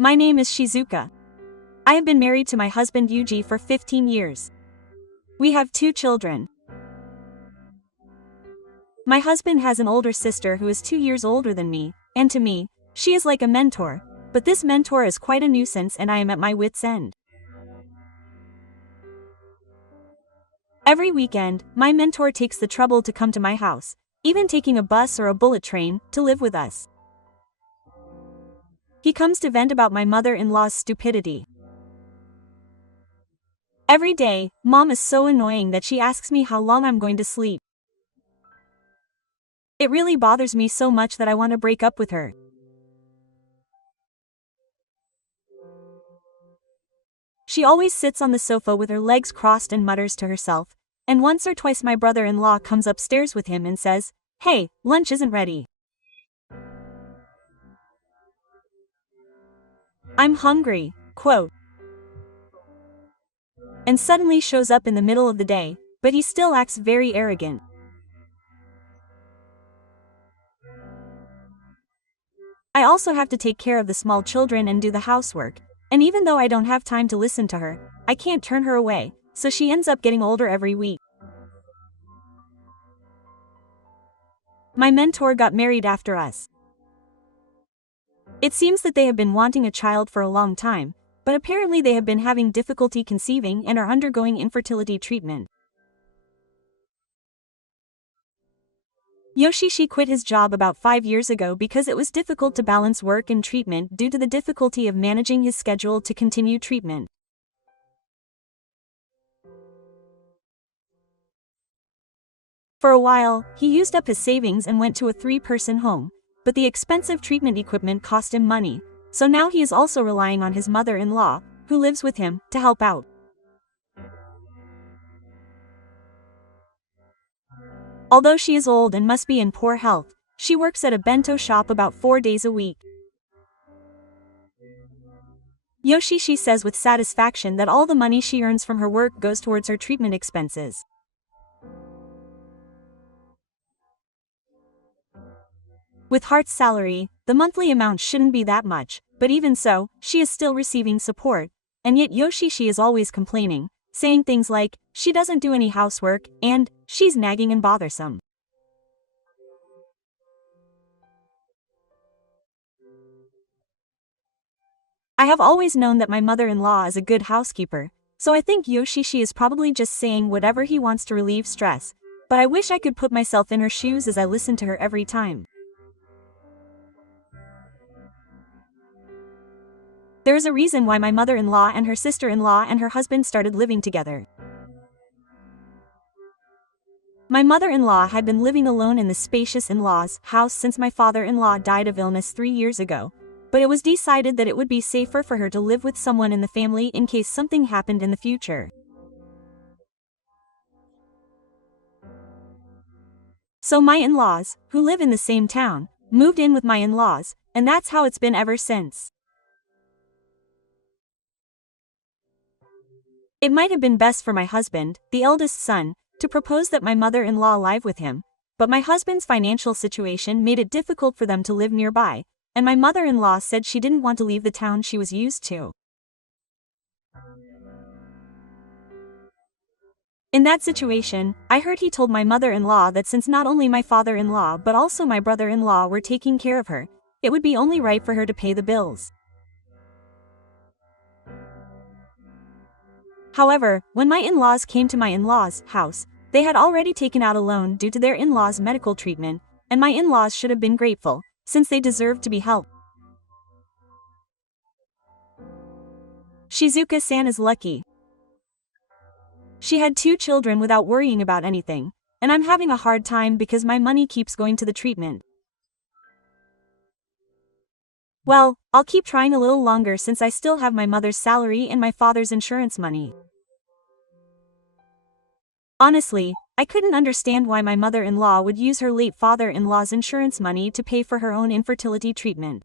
My name is Shizuka. I have been married to my husband Yuji for 15 years. We have 2 children. My husband has an older sister who is 2 years older than me, and to me, she is like a mentor, but this mentor is quite a nuisance and I am at my wit's end. Every weekend, my mentor takes the trouble to come to my house, even taking a bus or a bullet train, to live with us. He comes to vent about my mother-in-law's stupidity. Every day, Mom is so annoying that she asks me how long I'm going to sleep. It really bothers me so much that I want to break up with her. She always sits on the sofa with her legs crossed and mutters to herself, and once or twice my brother-in-law comes upstairs with him and says, "Hey, lunch isn't ready. I'm hungry," quote. And suddenly shows up in the middle of the day, but he still acts very arrogant. I also have to take care of the small children and do the housework, and even though I don't have time to listen to her, I can't turn her away, so she ends up getting older every week. My mentor got married after us. It seems that they have been wanting a child for a long time, but apparently they have been having difficulty conceiving and are undergoing infertility treatment. Yoshishi quit his job about 5 years ago because it was difficult to balance work and treatment due to the difficulty of managing his schedule to continue treatment. For a while, he used up his savings and went to a 3-person home, but the expensive treatment equipment cost him money, so now he is also relying on his mother-in-law, who lives with him, to help out. Although she is old and must be in poor health, she works at a bento shop about 4 days a week. Yoshishi says with satisfaction that all the money she earns from her work goes towards her treatment expenses. With Hart's salary, the monthly amount shouldn't be that much, but even so, she is still receiving support, and yet Yoshishi is always complaining, saying things like, she doesn't do any housework, and, she's nagging and bothersome. I have always known that my mother-in-law is a good housekeeper, so I think Yoshishi is probably just saying whatever he wants to relieve stress, but I wish I could put myself in her shoes as I listen to her every time. There is a reason why my mother-in-law and her sister-in-law and her husband started living together. My mother-in-law had been living alone in the spacious in-laws' house since my father-in-law died of illness 3 years ago, but it was decided that it would be safer for her to live with someone in the family in case something happened in the future. So my in-laws, who live in the same town, moved in with my in-laws, and that's how it's been ever since. It might have been best for my husband, the eldest son, to propose that my mother-in-law live with him, but my husband's financial situation made it difficult for them to live nearby, and my mother-in-law said she didn't want to leave the town she was used to. In that situation, I heard he told my mother-in-law that since not only my father-in-law but also my brother-in-law were taking care of her, it would be only right for her to pay the bills. However, when my in-laws came to my in-laws' house, they had already taken out a loan due to their in-laws' medical treatment, and my in-laws should have been grateful, since they deserved to be helped. Shizuka-san is lucky. She had 2 children without worrying about anything, and I'm having a hard time because my money keeps going to the treatment. Well, I'll keep trying a little longer since I still have my mother's salary and my father's insurance money. Honestly, I couldn't understand why my mother-in-law would use her late father-in-law's insurance money to pay for her own infertility treatment.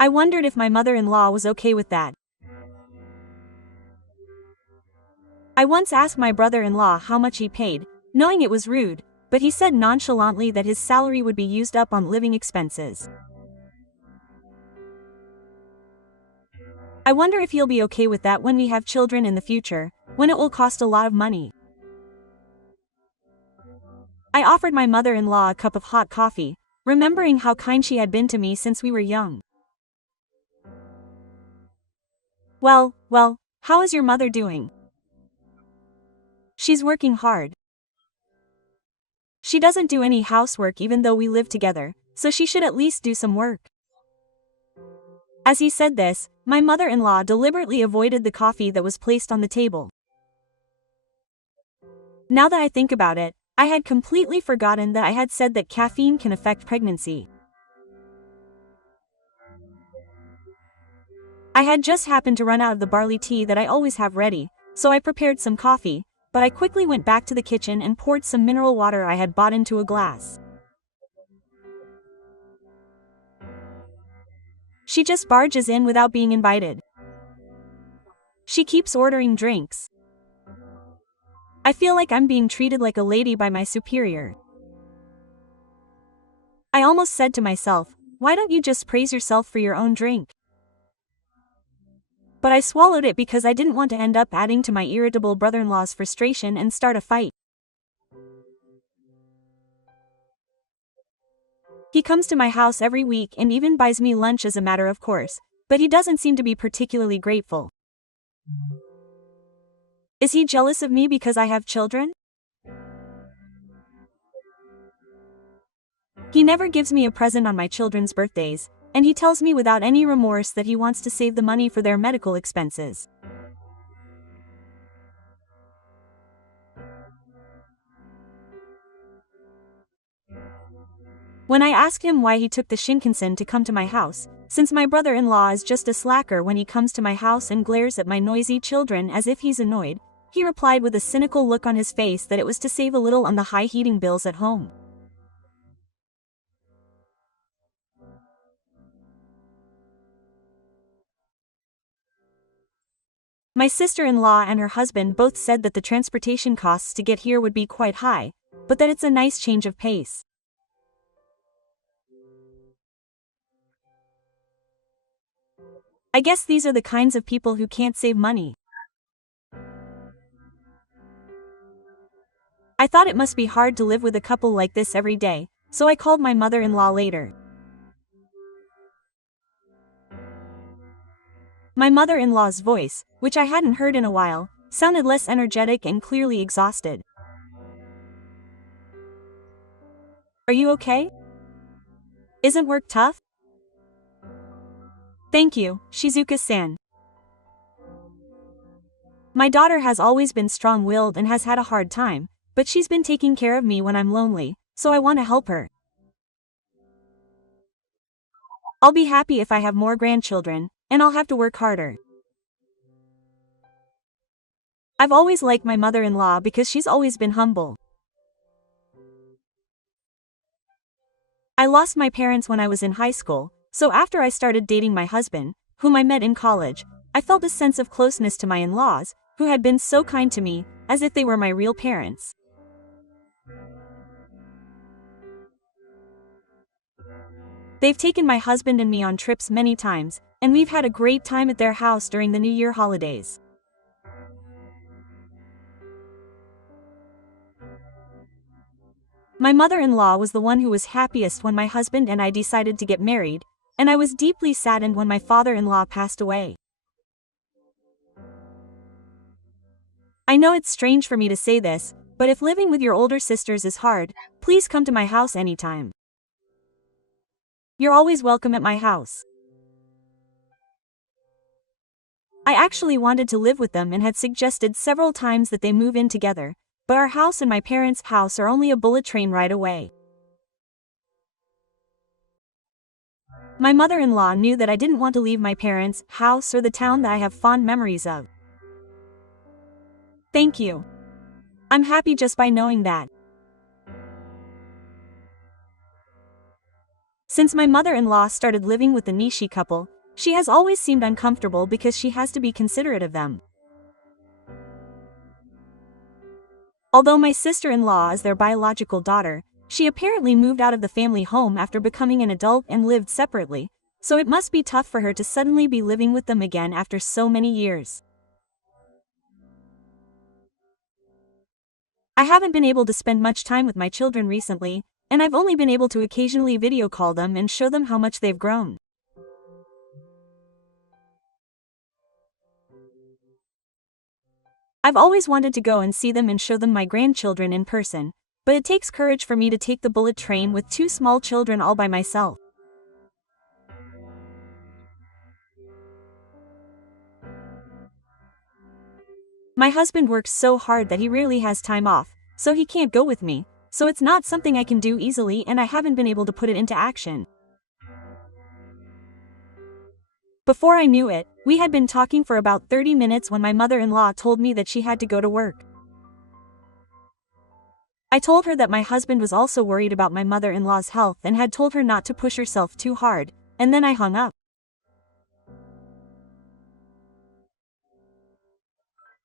I wondered if my mother-in-law was okay with that. I once asked my brother-in-law how much he paid, knowing it was rude, but he said nonchalantly that his salary would be used up on living expenses. I wonder if he'll be okay with that when we have children in the future, when it will cost a lot of money. I offered my mother-in-law a cup of hot coffee, remembering how kind she had been to me since we were young. Well, how is your mother doing? She's working hard. She doesn't do any housework even though we live together, so she should at least do some work. As he said this, my mother-in-law deliberately avoided the coffee that was placed on the table. Now that I think about it, I had completely forgotten that I had said that caffeine can affect pregnancy. I had just happened to run out of the barley tea that I always have ready, so I prepared some coffee, but I quickly went back to the kitchen and poured some mineral water I had bought into a glass. She just barges in without being invited. She keeps ordering drinks. I feel like I'm being treated like a lady by my superior. I almost said to myself, why don't you just praise yourself for your own drink? But I swallowed it because I didn't want to end up adding to my irritable brother-in-law's frustration and start a fight. He comes to my house every week and even buys me lunch as a matter of course, but he doesn't seem to be particularly grateful. Is he jealous of me because I have children? He never gives me a present on my children's birthdays, and he tells me without any remorse that he wants to save the money for their medical expenses. When I asked him why he took the Shinkansen to come to my house, since my brother-in-law is just a slacker when he comes to my house and glares at my noisy children as if he's annoyed, he replied with a cynical look on his face that it was to save a little on the high heating bills at home. My sister-in-law and her husband both said that the transportation costs to get here would be quite high, but that it's a nice change of pace. I guess these are the kinds of people who can't save money. I thought it must be hard to live with a couple like this every day, so I called my mother-in-law later. My mother-in-law's voice, which I hadn't heard in a while, sounded less energetic and clearly exhausted. Are you okay? Isn't work tough? Thank you, Shizuka-san. My daughter has always been strong-willed and has had a hard time, but she's been taking care of me when I'm lonely, so I want to help her. I'll be happy if I have more grandchildren, and I'll have to work harder. I've always liked my mother-in-law because she's always been humble. I lost my parents when I was in high school, so after I started dating my husband, whom I met in college, I felt a sense of closeness to my in-laws, who had been so kind to me, as if they were my real parents. They've taken my husband and me on trips many times, and we've had a great time at their house during the New Year holidays. My mother-in-law was the one who was happiest when my husband and I decided to get married, and I was deeply saddened when my father-in-law passed away. I know it's strange for me to say this, but if living with your older sisters is hard, please come to my house anytime. You're always welcome at my house. I actually wanted to live with them and had suggested several times that they move in together, but our house and my parents' house are only a bullet train ride away. My mother-in-law knew that I didn't want to leave my parents' house or the town that I have fond memories of. Thank you. I'm happy just by knowing that. Since my mother-in-law started living with the Nishi couple, she has always seemed uncomfortable because she has to be considerate of them. Although my sister-in-law is their biological daughter, she apparently moved out of the family home after becoming an adult and lived separately, so it must be tough for her to suddenly be living with them again after so many years. I haven't been able to spend much time with my children recently, and I've only been able to occasionally video call them and show them how much they've grown. I've always wanted to go and see them and show them my grandchildren in person, but it takes courage for me to take the bullet train with 2 small children all by myself. My husband works so hard that he rarely has time off, so he can't go with me, so it's not something I can do easily and I haven't been able to put it into action. Before I knew it, we had been talking for about 30 minutes when my mother-in-law told me that she had to go to work. I told her that my husband was also worried about my mother-in-law's health and had told her not to push herself too hard, and then I hung up.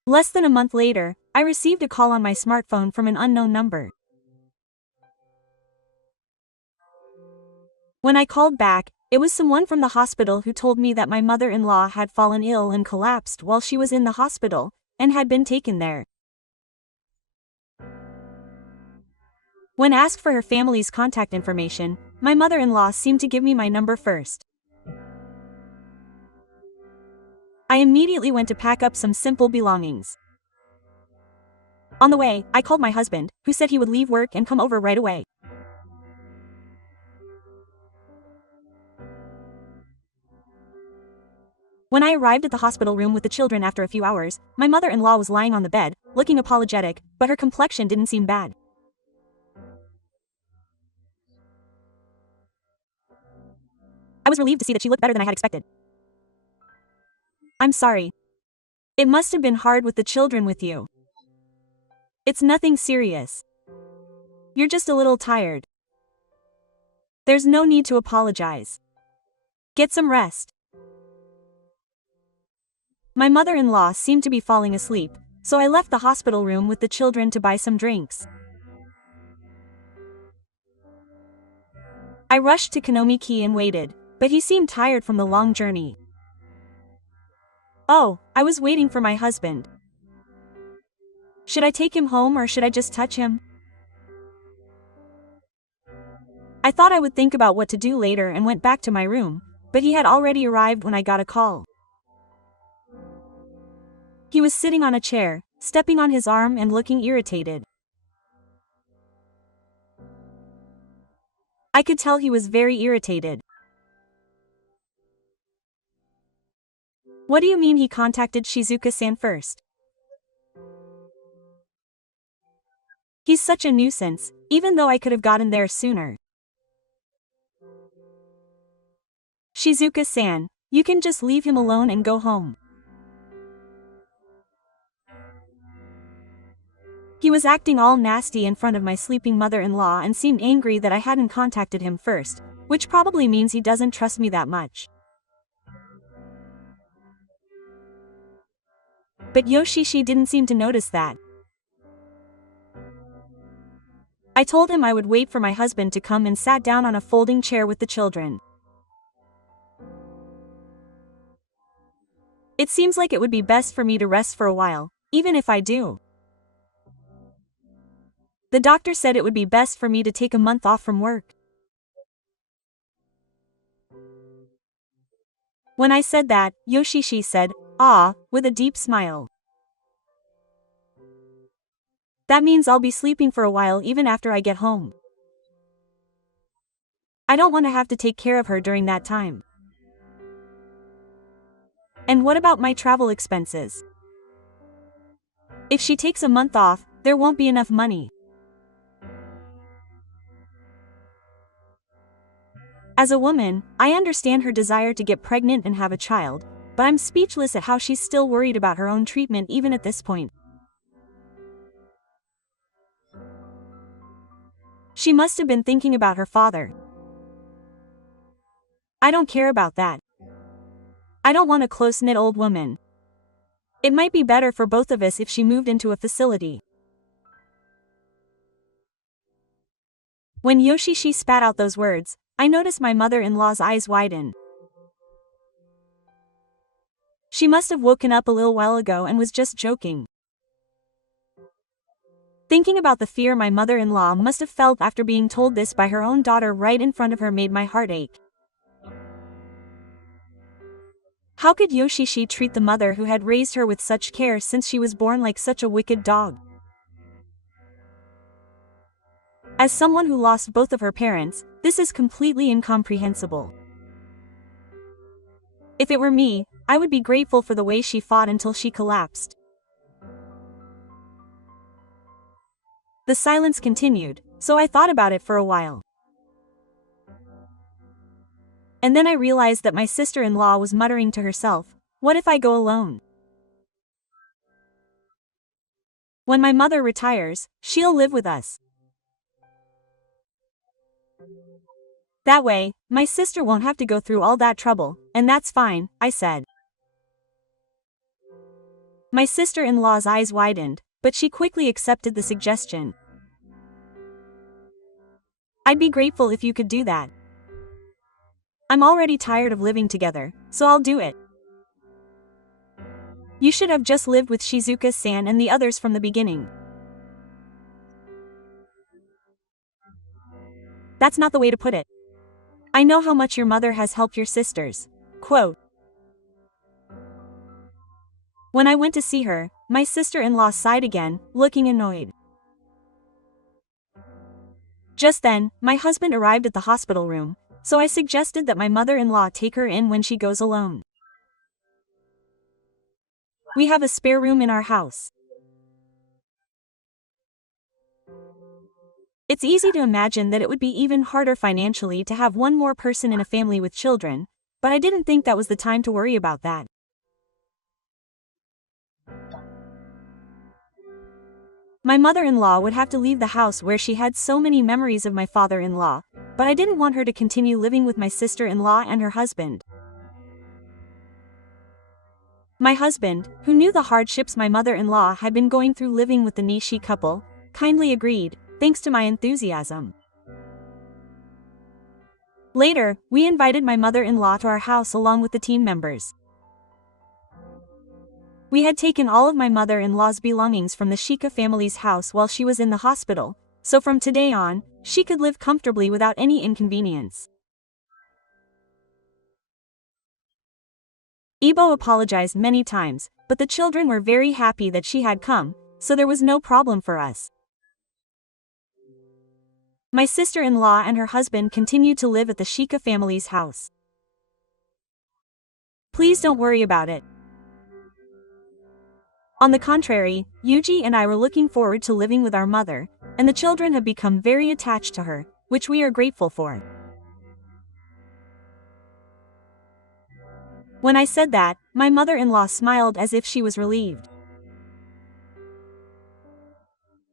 Less than a month later, I received a call on my smartphone from an unknown number. When I called back, it was someone from the hospital who told me that my mother-in-law had fallen ill and collapsed while she was in the hospital, and had been taken there. When asked for her family's contact information, my mother-in-law seemed to give me my number first. I immediately went to pack up some simple belongings. On the way, I called my husband, who said he would leave work and come over right away. When I arrived at the hospital room with the children after a few hours, my mother-in-law was lying on the bed, looking apologetic, but her complexion didn't seem bad. I was relieved to see that she looked better than I had expected. "I'm sorry. It must have been hard with the children with you. It's nothing serious. You're just a little tired. There's no need to apologize. Get some rest." My mother-in-law seemed to be falling asleep, so I left the hospital room with the children to buy some drinks. I rushed to Kinomiki and waited, but he seemed tired from the long journey. Oh, I was waiting for my husband. Should I take him home or should I just touch him? I thought I would think about what to do later and went back to my room, but he had already arrived when I got a call. He was sitting on a chair, stepping on his arm and looking irritated. I could tell he was very irritated. "What do you mean he contacted Shizuka-san first? He's such a nuisance, even though I could have gotten there sooner." "Shizuka-san, you can just leave him alone and go home." He was acting all nasty in front of my sleeping mother-in-law and seemed angry that I hadn't contacted him first, which probably means he doesn't trust me that much. But Yoshishi didn't seem to notice that. I told him I would wait for my husband to come and sat down on a folding chair with the children. "It seems like it would be best for me to rest for a while, even if I do. The doctor said it would be best for me to take a month off from work." When I said that, Yoshishi said, "Ah," with a deep smile. "That means I'll be sleeping for a while even after I get home. I don't want to have to take care of her during that time. And what about my travel expenses? If she takes a month off, there won't be enough money." As a woman, I understand her desire to get pregnant and have a child, but I'm speechless at how she's still worried about her own treatment even at this point. She must have been thinking about her father. I don't care about that. I don't want a close-knit old woman. It might be better for both of us if she moved into a facility. When Yoshishi spat out those words, I noticed my mother-in-law's eyes widen. She must have woken up a little while ago and was just joking. Thinking about the fear my mother-in-law must have felt after being told this by her own daughter right in front of her made my heart ache. How could Yoshishi treat the mother who had raised her with such care since she was born like such a wicked dog? As someone who lost both of her parents, this is completely incomprehensible. If it were me, I would be grateful for the way she fought until she collapsed. The silence continued, so I thought about it for a while. And then I realized that my sister-in-law was muttering to herself, "What if I go alone? When my mother retires, she'll live with us. That way, my sister won't have to go through all that trouble, and that's fine," I said. My sister-in-law's eyes widened, but she quickly accepted the suggestion. "I'd be grateful if you could do that. I'm already tired of living together, so I'll do it. You should have just lived with Shizuka-san and the others from the beginning." That's not the way to put it. I know how much your mother has helped your sisters. Quote. When I went to see her, my sister-in-law sighed again, looking annoyed. Just then, my husband arrived at the hospital room, so I suggested that my mother-in-law take her in when she goes alone. We have a spare room in our house. It's easy to imagine that it would be even harder financially to have one more person in a family with children, but I didn't think that was the time to worry about that. My mother-in-law would have to leave the house where she had so many memories of my father-in-law, but I didn't want her to continue living with my sister-in-law and her husband. My husband, who knew the hardships my mother-in-law had been going through living with the Nishi couple, kindly agreed, thanks to my enthusiasm. Later, we invited my mother-in-law to our house along with the team members. We had taken all of my mother-in-law's belongings from the Shika family's house while she was in the hospital, so from today on, she could live comfortably without any inconvenience. Ibo apologized many times, but the children were very happy that she had come, so there was no problem for us. My sister-in-law and her husband continued to live at the Shika family's house. Please don't worry about it. On the contrary, Yuji and I were looking forward to living with our mother, and the children have become very attached to her, which we are grateful for. When I said that, my mother-in-law smiled as if she was relieved.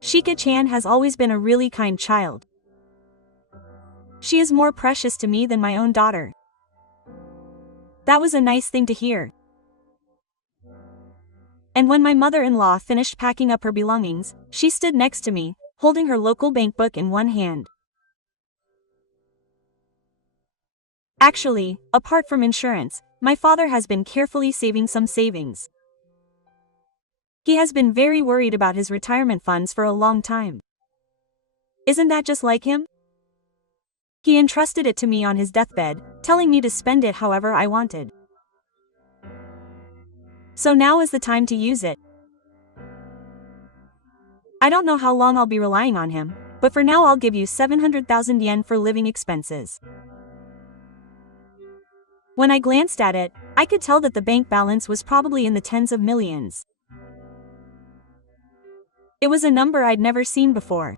Shika-chan has always been a really kind child. She is more precious to me than my own daughter. That was a nice thing to hear. And when my mother-in-law finished packing up her belongings, she stood next to me, holding her local bank book in one hand. Actually, apart from insurance, my father has been carefully saving some savings. He has been very worried about his retirement funds for a long time. Isn't that just like him? He entrusted it to me on his deathbed, telling me to spend it however I wanted. So now is the time to use it. I don't know how long I'll be relying on him, but for now I'll give you 700,000 yen for living expenses. When I glanced at it, I could tell that the bank balance was probably in the tens of millions. It was a number I'd never seen before.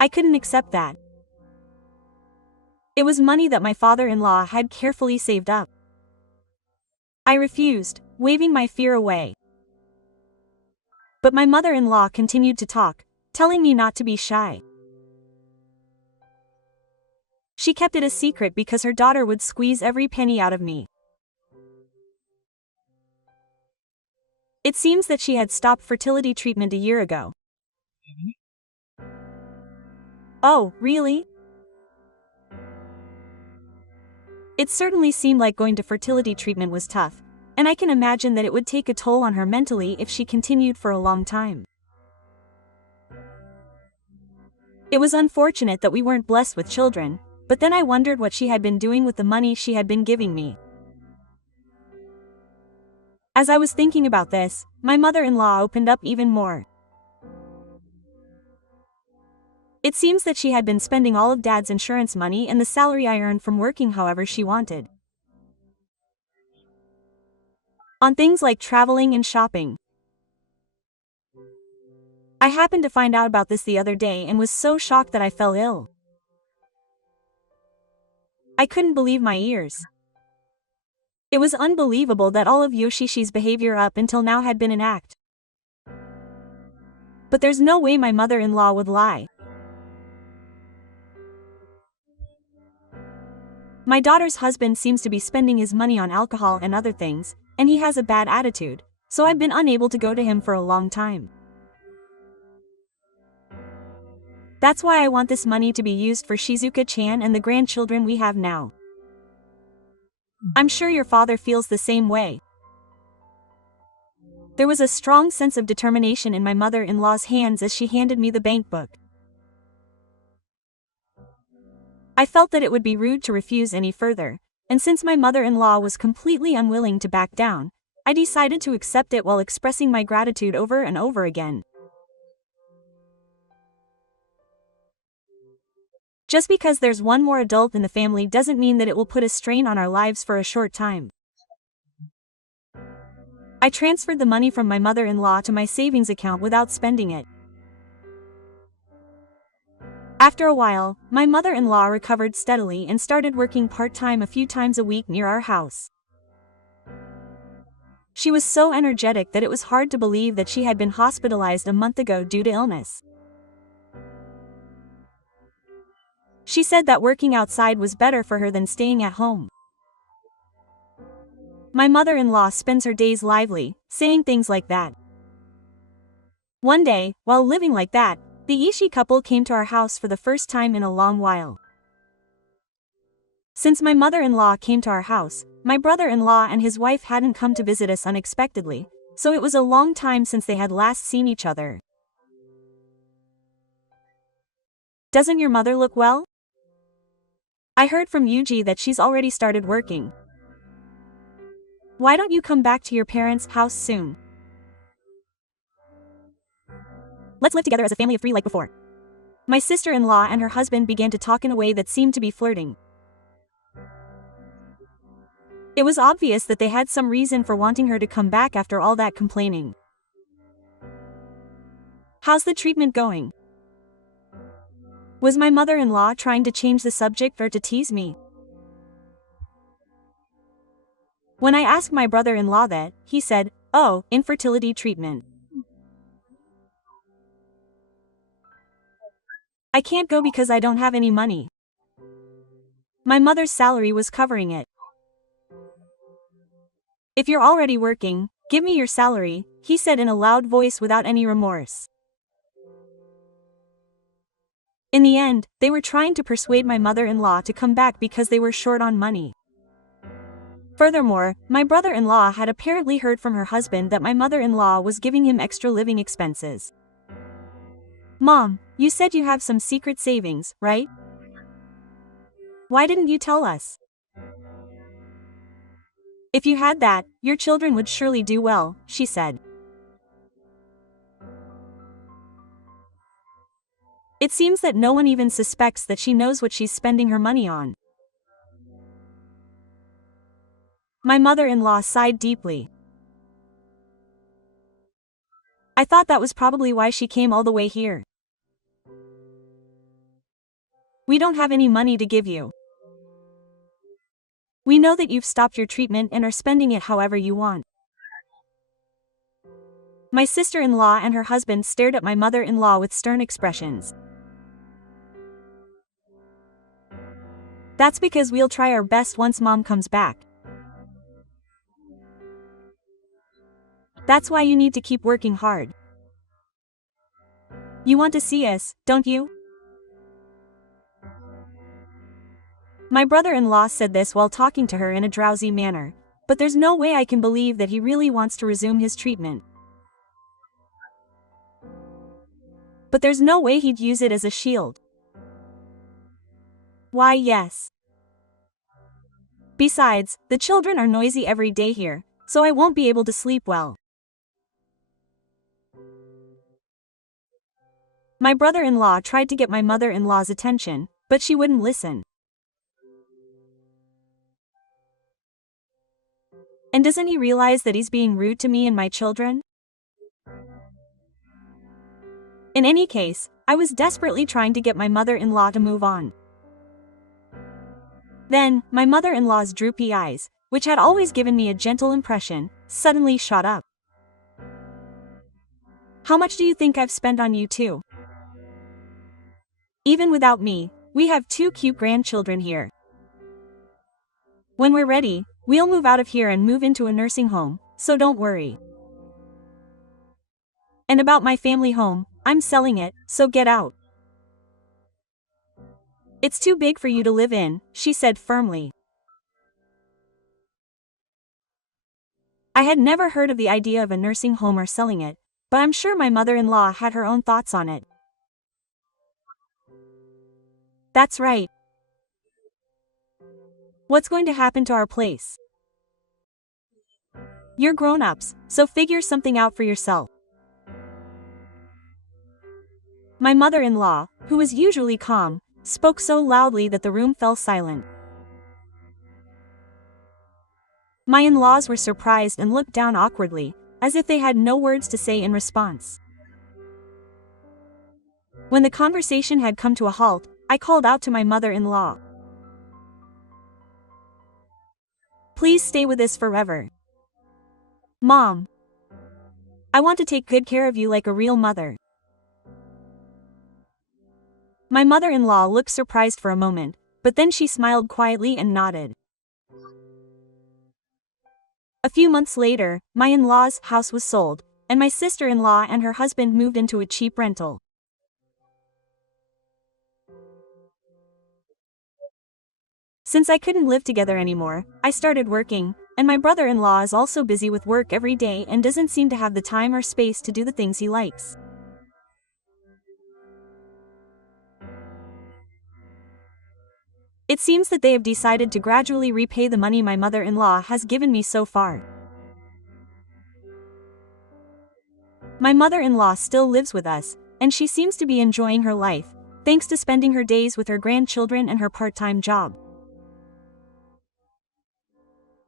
I couldn't accept that. It was money that my father-in-law had carefully saved up. I refused, waving my fear away. But my mother-in-law continued to talk, telling me not to be shy. She kept it a secret because her daughter would squeeze every penny out of me. It seems that she had stopped fertility treatment a year ago. Oh, really? It certainly seemed like going to fertility treatment was tough, and I can imagine that it would take a toll on her mentally if she continued for a long time. It was unfortunate that we weren't blessed with children, but then I wondered what she had been doing with the money she had been giving me. As I was thinking about this, my mother-in-law opened up even more. It seems that she had been spending all of Dad's insurance money and the salary I earned from working however she wanted, on things like traveling and shopping. I happened to find out about this the other day and was so shocked that I fell ill. I couldn't believe my ears. It was unbelievable that all of Yoshishi's behavior up until now had been an act. But there's no way my mother-in-law would lie. My daughter's husband seems to be spending his money on alcohol and other things, and he has a bad attitude, so I've been unable to go to him for a long time. That's why I want this money to be used for Shizuka-chan and the grandchildren we have now. I'm sure your father feels the same way. There was a strong sense of determination in my mother-in-law's hands as she handed me the bank book. I felt that it would be rude to refuse any further, and since my mother-in-law was completely unwilling to back down, I decided to accept it while expressing my gratitude over and over again. Just because there's one more adult in the family doesn't mean that it will put a strain on our lives for a short time. I transferred the money from my mother-in-law to my savings account without spending it. After a while, my mother-in-law recovered steadily and started working part-time a few times a week near our house. She was so energetic that it was hard to believe that she had been hospitalized a month ago due to illness. She said that working outside was better for her than staying at home. My mother-in-law spends her days lively, saying things like that. One day, while living like that, the Ishii couple came to our house for the first time in a long while. Since my mother-in-law came to our house, my brother-in-law and his wife hadn't come to visit us unexpectedly, so it was a long time since they had last seen each other. Doesn't your mother look well? I heard from Yuji that she's already started working. Why don't you come back to your parents' house soon? Let's live together as a family of 3 like before. My sister-in-law and her husband began to talk in a way that seemed to be flirting. It was obvious that they had some reason for wanting her to come back after all that complaining. How's the treatment going? Was my mother-in-law trying to change the subject or to tease me? When I asked my brother-in-law that, he said, "Oh, infertility treatment. I can't go because I don't have any money. My mother's salary was covering it." "If you're already working, give me your salary," he said in a loud voice without any remorse. In the end, they were trying to persuade my mother-in-law to come back because they were short on money. Furthermore, my brother-in-law had apparently heard from her husband that my mother-in-law was giving him extra living expenses. "Mom, you said you have some secret savings, right? Why didn't you tell us? If you had that, your children would surely do well," she said. It seems that no one even suspects that she knows what she's spending her money on. My mother-in-law sighed deeply. I thought that was probably why she came all the way here. "We don't have any money to give you. We know that you've stopped your treatment and are spending it however you want." My sister-in-law and her husband stared at my mother-in-law with stern expressions. "That's because we'll try our best once Mom comes back. That's why you need to keep working hard. You want to see us, don't you?" My brother-in-law said this while talking to her in a drowsy manner, but there's no way I can believe that he really wants to resume his treatment. But there's no way he'd use it as a shield. Why, yes. Besides, the children are noisy every day here, so I won't be able to sleep well. My brother-in-law tried to get my mother-in-law's attention, but she wouldn't listen. And doesn't he realize that he's being rude to me and my children? In any case, I was desperately trying to get my mother-in-law to move on. Then, my mother-in-law's droopy eyes, which had always given me a gentle impression, suddenly shot up. How much do you think I've spent on you too? Even without me, we have 2 cute grandchildren here. When we're ready, we'll move out of here and move into a nursing home, so don't worry. And about my family home, I'm selling it, so get out. It's too big for you to live in, she said firmly. I had never heard of the idea of a nursing home or selling it, but I'm sure my mother-in-law had her own thoughts on it. That's right. What's going to happen to our place? You're grown-ups, so figure something out for yourself. My mother-in-law, who was usually calm, spoke so loudly that the room fell silent. My in-laws were surprised and looked down awkwardly, as if they had no words to say in response. When the conversation had come to a halt, I called out to my mother-in-law. Please stay with us forever. Mom, I want to take good care of you like a real mother. My mother-in-law looked surprised for a moment, but then she smiled quietly and nodded. A few months later, my in-law's house was sold, and my sister-in-law and her husband moved into a cheap rental. Since I couldn't live together anymore, I started working, and my brother-in-law is also busy with work every day and doesn't seem to have the time or space to do the things he likes. It seems that they have decided to gradually repay the money my mother-in-law has given me so far. My mother-in-law still lives with us, and she seems to be enjoying her life, thanks to spending her days with her grandchildren and her part-time job.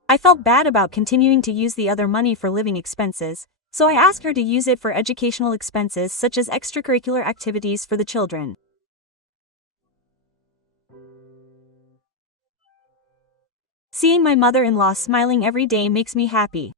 I felt bad about continuing to use the other money for living expenses, so I asked her to use it for educational expenses such as extracurricular activities for the children. Seeing my mother-in-law smiling every day makes me happy.